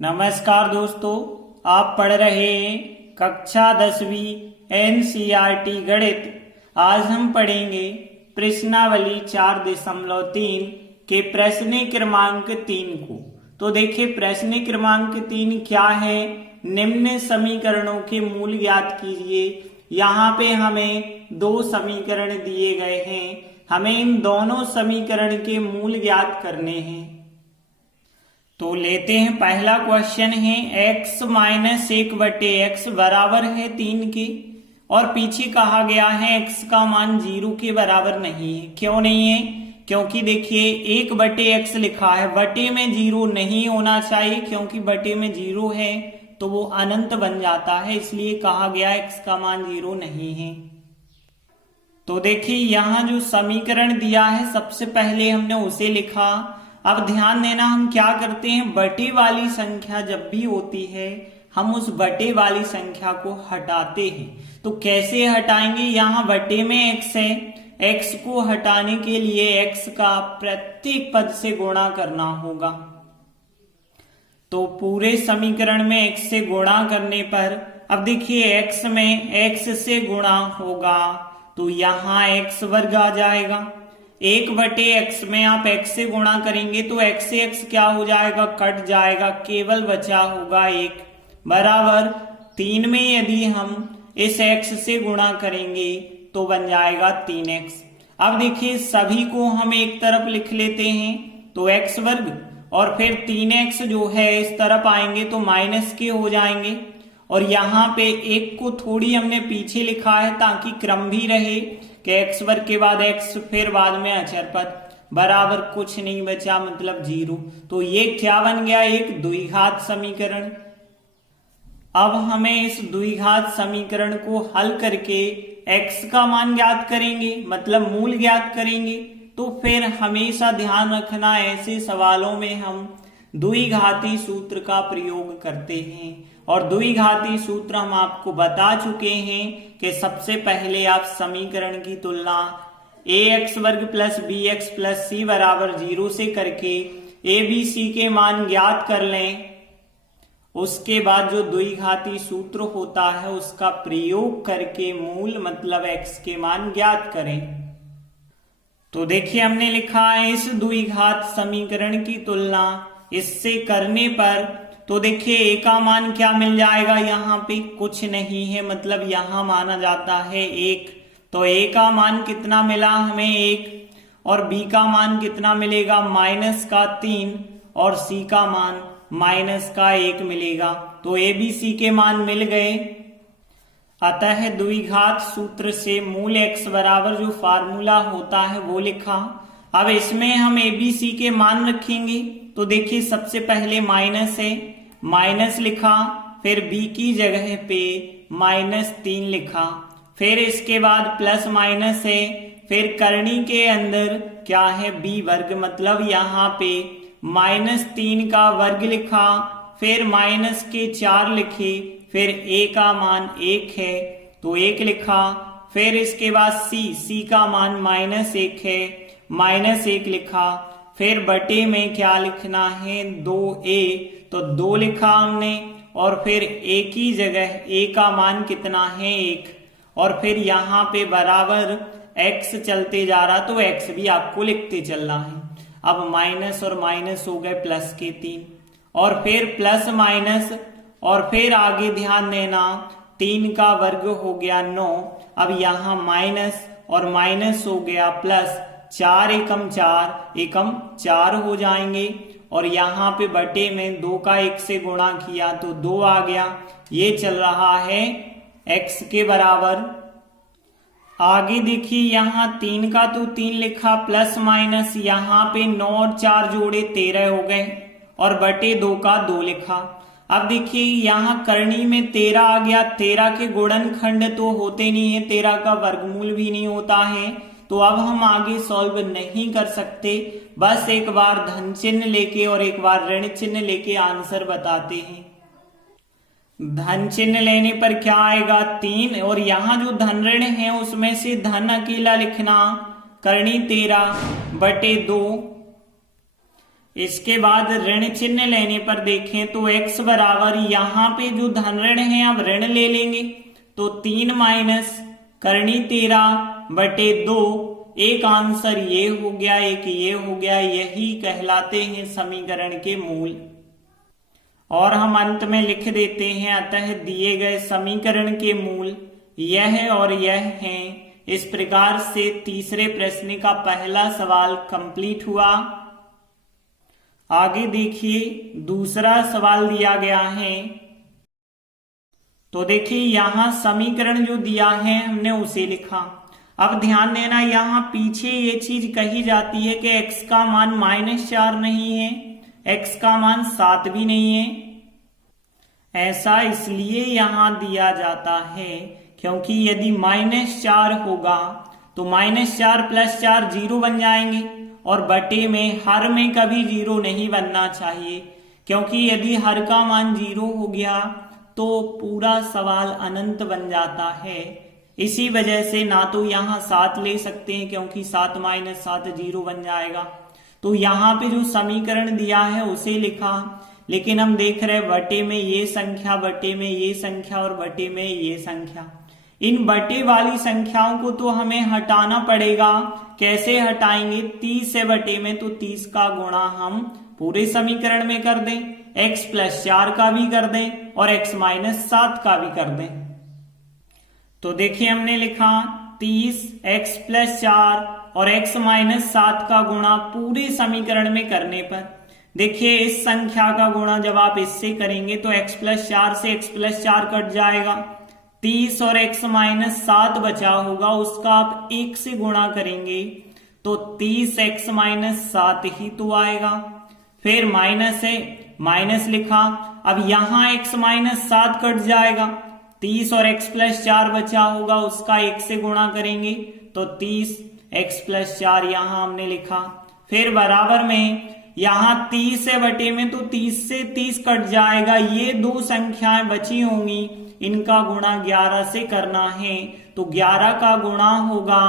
नमस्कार दोस्तों, आप पढ़ रहे हैं कक्षा 10वीं एनसीईआरटी गणित। आज हम पढ़ेंगे प्रश्नावली 4.3 के प्रश्न क्रमांक 3 को। तो देखिए प्रश्न क्रमांक 3 क्या है। निम्न समीकरणों के मूल ज्ञात कीजिए। यहाँ पे हमें दो समीकरण दिए गए हैं, हमें इन दोनों समीकरण के मूल ज्ञात करने हैं। तो लेते हैं पहला क्वेश्चन है x माइनस 1/x बराबर है 3 के, और पीछे कहा गया है x का मान 0 के बराबर नहीं है। क्यों नहीं है? क्योंकि देखिए 1/x लिखा है, बटे में 0 नहीं होना चाहिए, क्योंकि बटे में 0 है तो वो अनंत बन जाता है, इसलिए कहा गया x का मान 0 नहीं है। तो देखिए यहाँ जो समीकरण दिया है सबसे पहले हमने उसे लिखा। अब ध्यान देना, हम क्या करते हैं, बटे वाली संख्या जब भी होती है हम उस बटे वाली संख्या को हटाते हैं। तो कैसे हटाएंगे, यहाँ बटे में x है, x को हटाने के लिए x का प्रत्येक पद से गुणा करना होगा। तो पूरे समीकरण में x से गुणा करने पर अब देखिए x में x से गुणा होगा तो यहाँ x वर्ग आ जाएगा। 1/x में आप x से गुणा करेंगे तो x से x क्या हो जाएगा, कट जाएगा, केवल बचा होगा 1 बराबर 3 में यदि हम इस x से गुणा करेंगे तो बन जाएगा 3x। अब देखिए सभी को हम एक तरफ लिख लेते हैं तो x वर्ग, और फिर 3x जो है इस तरफ आएंगे तो माइनस के हो जाएंगे, और यहाँ पे एक को थोड़ी हमने पीछे लिखा है ताकि क्रम भी रहे कि x वर्ग के बाद x फिर बाद में अचर पद बराबर कुछ नहीं बचा, मतलब 0। तो ये क्या बन गया, एक द्विघात समीकरण। अब हमें इस द्विघात समीकरण को हल करके x का मान ज्ञात करेंगे, मतलब मूल ज्ञात करेंगे। तो फिर हमेशा ध्यान रखना, ऐसे सवालों में हम द्विघाती सूत्र का प्रयोग करते हैं, और द्विघाती सूत्र हम आपको बता चुके हैं कि सबसे पहले आप समीकरण की तुलना ax वर्ग प्लस bx प्लस c बराबर 0 से करके a b c के मान ज्ञात कर लें। उसके बाद जो द्विघाती सूत्र होता है उसका प्रयोग करके मूल मतलब x के मान ज्ञात करें। तो देखिए हमने लिखा है इस द्विघात समीकरण की तुलना इससे करने पर, तो देखिए a का मान क्या मिल जाएगा, यहाँ पे कुछ नहीं है, मतलब यहाँ माना जाता है 1। तो a का मान कितना मिला हमें 1, और b का मान कितना मिलेगा -3, और c का मान -1 मिलेगा। तो a b c के मान मिल गए। अतः द्विघात सूत्र से मूल x बराबर जो फार्मूला होता है वो लिखा। अब इसमें हम a b c के मान रखेंगे। तो देखिए सबसे पहले माइनस है, माइनस लिखा, फिर b की जगह पे -3 लिखा, फिर इसके बाद प्लस माइनस है, फिर करनी के अंदर क्या है b वर्ग, मतलब यहाँ पे -3 का वर्ग लिखा, फिर माइनस के 4 लिखे, फिर a का मान 1 है तो 1 लिखा, फिर इसके बाद c का मान -1 है, -1 लिखा, फिर बटे में क्या लिखना है 2a, तो 2 लिखा हमने, और फिर a की जगह a का मान कितना है 1, और फिर यहाँ पे बराबर x चलते जा रहा तो x भी आपको लिखते चलना है। अब माइनस और माइनस हो गए प्लस के 3, और फिर प्लस माइनस, और फिर आगे ध्यान देना 3 का वर्ग हो गया 9, अब यहाँ माइनस और माइनस हो गया प्लस, 4 एकम 4 एकम 4 हो जाएंगे, और यहाँ पे बटे में 2 का 1 से गुणा किया तो 2 आ गया। ये चल रहा है x के बराबर। आगे देखिए यहाँ 3 का तो 3 लिखा, प्लस माइनस यहाँ पे 9 और 4 जोड़े 13 हो गए, और बटे 2 का 2 लिखा। अब देखिए यहाँ करनी में 13 आ गया, 13 के गुणनखंड तो होते नहीं है, 13 का वर्गमूल भी नहीं होता है, तो अब हम आगे सॉल्व नहीं कर सकते, बस एक बार धन चिन्ह लेके और एक बार ऋण चिन्ह लेके आंसर बताते हैं। धन चिन्ह लेने पर क्या आएगा 3, और यहाँ जो धन ऋण है उसमें से धन अकेला लिखना, करनी 13 बटे 2, इसके बाद ऋण चिन्ह लेने पर देखें तो x बराबर यहाँ पे जो धन ऋण है अब ऋण ले लेंगे तो 3 माइनस करनी 13 बटे 2। एक आंसर ये हो गया, एक ये हो गया, यही कहलाते हैं समीकरण के मूल। और हम अंत में लिख देते हैं अतः दिए गए समीकरण के मूल यह और यह हैं। इस प्रकार से तीसरे प्रश्न का पहला सवाल कंप्लीट हुआ। आगे देखिए दूसरा सवाल दिया गया है। तो देखिए यहां समीकरण जो दिया है हमने उसे लिखा। अब ध्यान देना यहां पीछे ये चीज कही जाती है कि x का मान -4 नहीं है, x का मान 7 भी नहीं है। ऐसा इसलिए यहां दिया जाता है क्योंकि यदि -4 होगा तो -4 + 4 0 बन जाएंगे और बटे में हर में कभी 0 नहीं बनना चाहिए, क्योंकि यदि हर का मान 0 हो गया तो पूरा सवाल अनंत बन जाता है। इसी वजह से ना तो यहाँ 7 ले सकते हैं क्योंकि 7 - 7 0 बन जाएगा। तो यहाँ पे जो समीकरण दिया है उसे लिखा, लेकिन हम देख रहे हैं बटे में ये संख्या, बटे में ये संख्या और बटे में ये संख्या। इन बटे वाली संख्याओं को तो हमें हटाना पड़ेगा। कैसे हटाएंगे? 30 है बटे में तो 30 का गुणा हम पूरे समीकरण में कर दें, x + 4 का भी कर दें और x - 7 का भी कर दें। तो देखिए हमने लिखा 30 x + 4 और x - 7 का गुणा पूरे समीकरण में करने पर देखिए इस संख्या का गुणा जब आप इससे करेंगे तो x + 4 से x + 4 कट जाएगा। 30 और x - 7 बचा होगा, उसका आप 1 से गुणा करेंगे तो 30x - 7 ही तो आएगा। फिर माइनस है, माइनस लिखा। अब यहां x - 7 कट जाएगा, 30 और x + 4 बचा होगा, उसका 1 से गुणा करेंगे तो 30x + 4 यहां हमने लिखा। फिर बराबर में यहां 30 है बटे में तो 30 से 30 कट जाएगा। ये दो संख्याएं बची होंगी, इनका गुणा 11 से करना है तो 11 का गुणा होगा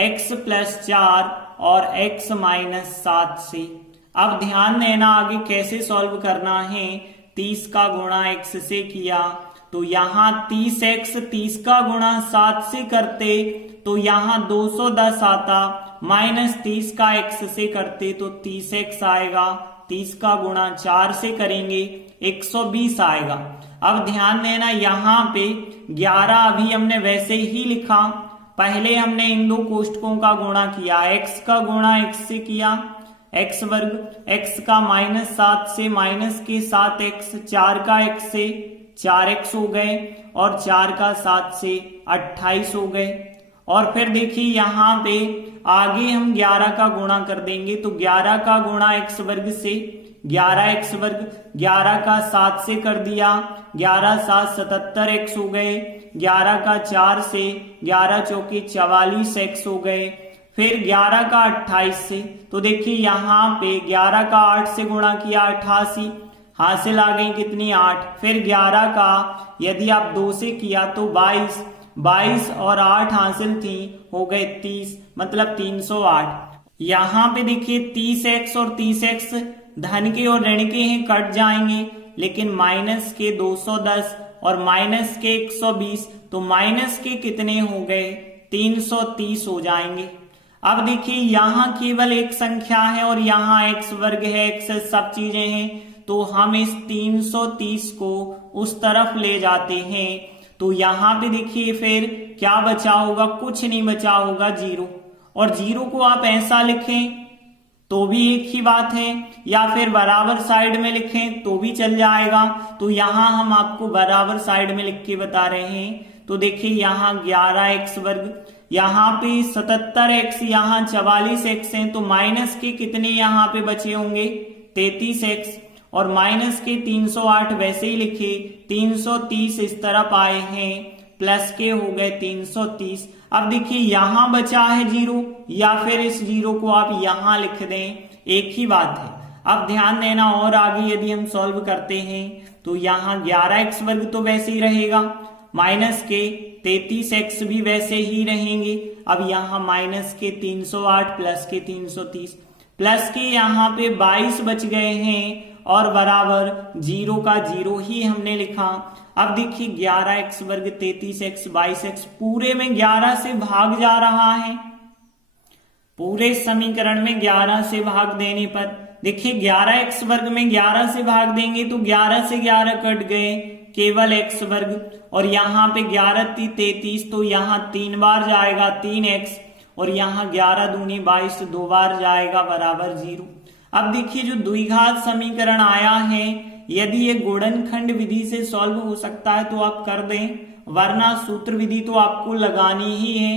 x + 4 और x - 7 से। अब ध्यान देना आगे कैसे सॉल्व करना है। 30 का गुणा x से किया तो यहाँ 30x 30 का गुणा 7 से करते तो यहाँ 210 आता, -30 का x से करते तो 30x आएगा, 30 का गुणा 4 से करेंगे 120 आएगा। अब ध्यान देना यहाँ पे 11 अभी हमने वैसे ही लिखा, पहले हमने इन दो कोष्टकों का गुणा किया, x का गुणा x से किया, x वर्ग, x का -7 से -7x, 4 का x से 4x हो गए और 4 का 7 से 28 हो गए। और फिर देखिए यहाँ पे आगे हम 11 का गुणा कर देंगे तो 11 का गुणा x वर्ग से 11x वर्ग, 11 का 7 से कर दिया, 11 7 77x हो गए, 11 का 4 से 11 चौके 44x हो गए, फिर 11 का 28 से। तो देखिए यहाँ पे 11 का 8 से गुणा किया 88, हासिल आ गई कितनी 8। फिर 11 का यदि आप 2 से किया तो 22, 22 और 8 हासिल थी, हो गए 30, मतलब 308। यहाँ पे देखिए 30x और 30x धन के और ऋण के हैं, कट जाएंगे, लेकिन माइनस के 210 और माइनस के 120 तो माइनस के कितने हो गए 330 हो जाएंगे। अब देखिए यहाँ केवल एक संख्या है और यहाँ x वर्ग है, x सब चीजें हैं, तो हम इस 330 को उस तरफ ले जाते हैं तो यहाँ पे देखिए फिर क्या बचा होगा, कुछ नहीं बचा होगा, 0। और 0 को आप ऐसा लिखें तो भी एक ही बात है, या फिर बराबर साइड में लिखें तो भी चल जाएगा। तो यहाँ हम आपको बराबर साइड में लिख के बता रहे हैं। तो देखिए यहाँ 11x वर्ग, यहाँ पे 77x, यहाँ 44x है तो माइनस के कितने यहाँ पे बचे होंगे 33x और माइनस के 308 वैसे ही लिखे, 330 इस तरफ आए हैं, प्लस के हो गए 330। अब देखिए यहां बचा है 0, या फिर इस 0 को आप यहां लिख दें, एक ही बात है। अब ध्यान देना और आगे यदि हम सॉल्व करते हैं तो यहाँ 11x वर्ग तो वैसे ही रहेगा, माइनस के 33x भी वैसे ही रहेंगे। अब यहाँ माइनस के 308 प्लस के 330, प्लस के यहाँ पे 22 बच गए हैं और बराबर 0 का 0 ही हमने लिखा। अब देखिए 11x वर्ग 33x 22x पूरे में 11 से भाग जा रहा है। पूरे समीकरण में 11 से भाग देने पर देखिए 11x वर्ग में 11 से भाग देंगे तो 11 से 11 कट गए, केवल x वर्ग, और यहाँ पे 11 × 33 तो यहाँ 3 बार जाएगा 3x, और यहाँ 11 दूनी 22 2 बार जाएगा बराबर 0। अब देखिए जो द्विघात समीकरण आया है, यदि ये गुणनखंड विधि से सॉल्व हो सकता है तो आप कर दें, वरना सूत्र विधि तो आपको लगानी ही है।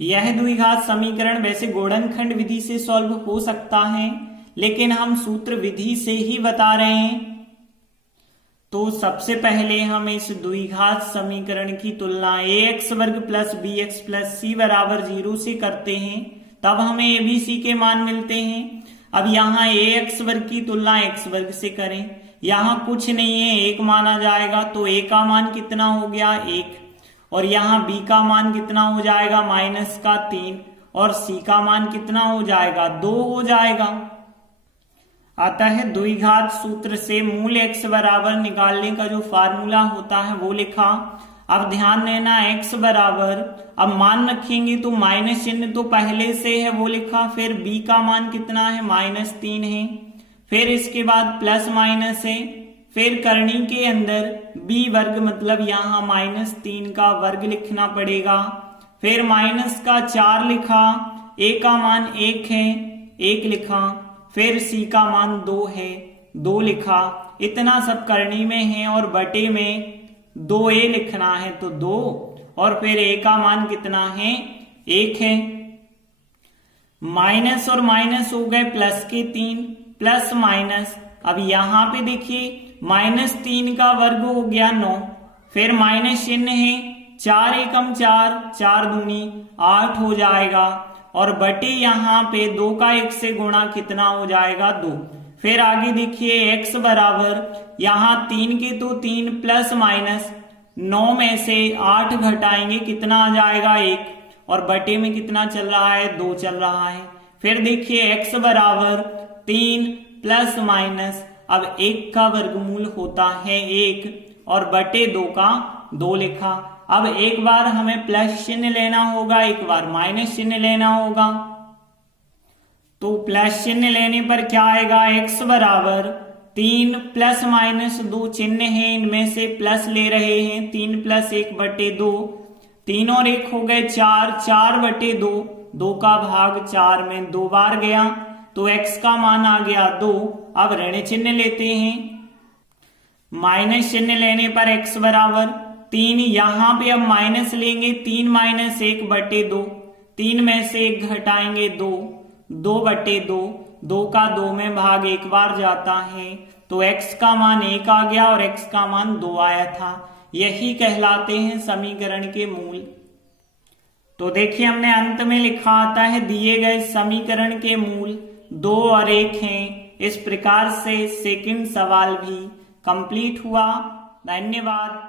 यह द्विघात समीकरण वैसे गुणनखंड विधि से सॉल्व हो सकता है, लेकिन हम सूत्र विधि से ही बता रहे हैं। तो सबसे पहले हम इस द्विघात समीकरण की तुलना ax वर्ग प्लस bx प्लस c बराबर 0 से करते हैं, तब हमें abc के मान मिलते हैं। अब यहाँ ax वर्ग की तुलना x वर्ग से करें, यहाँ कुछ नहीं है, 1 माना जाएगा, तो a का मान कितना हो गया 1, और यहाँ b का मान कितना हो जाएगा -3, और c का मान कितना हो जाएगा 2 हो जाएगा। अतः द्विघात सूत्र से मूल x बराबर निकालने का जो फार्मूला होता है वो लिखा। अब ध्यान देना x बराबर, अब मान रखेंगे तो माइनस चिन्ह तो पहले से है वो लिखा, फिर b का मान कितना है -3 है, फिर इसके बाद प्लस माइनस है, फिर करनी के अंदर b वर्ग मतलब यहाँ -3 का वर्ग लिखना पड़ेगा, फिर माइनस का 4 लिखा, a का मान 1 है 1 लिखा, फिर c का मान 2 है 2 लिखा। इतना सब करनी में है और बटे में 2a लिखना है तो 2, और फिर a का मान कितना है 1 है। माइनस और माइनस हो गए प्लस के 3, प्लस माइनस, अब यहाँ पे देखिए -3 का वर्ग हो गया 9, फिर माइनस चिन्ह है, 4 एकम 4, 4 दूनी 8 हो जाएगा, और बटे यहाँ पे 2 का 1 से गुणा कितना हो जाएगा 2। फिर आगे देखिए x बराबर, यहाँ 3 के तो 3 प्लस माइनस 9 में से 8 घटाएंगे कितना आ जाएगा 1, और बटे में कितना चल रहा है 2 चल रहा है। फिर देखिए x बराबर 3 प्लस माइनस, अब 1 का वर्गमूल होता है 1, और बटे 2 का 2 लिखा। अब एक बार हमें प्लस चिन्ह लेना होगा, एक बार माइनस चिन्ह लेना होगा, तो प्लस चिन्ह लेने पर क्या आएगा x बराबर 3 प्लस माइनस 2 चिन्ह है, इनमें से प्लस ले रहे हैं, 3 प्लस 1 बटे 2, 3 और 1 हो गए 4, 4 बटे 2, 2 का भाग 4 में 2 बार गया, तो x का मान आ गया 2। अब ऋण चिन्ह लेते हैं, माइनस चिन्ह लेने पर x बराबर 3, यहाँ पे अब माइनस लेंगे, 3 माइनस 1 बटे 2, 3 में से 1 घटाएंगे 2, 2 बटे 2, 2 का 2 में भाग 1 बार जाता है, तो x का मान 1 आ गया और x का मान 2 आया था। यही कहलाते हैं समीकरण के मूल। तो देखिए हमने अंत में लिखा आता है दिए गए समीकरण के मूल 2 और 1 हैं। इस प्रकार से सेकंड सवाल भी कंप्लीट हुआ। धन्यवाद।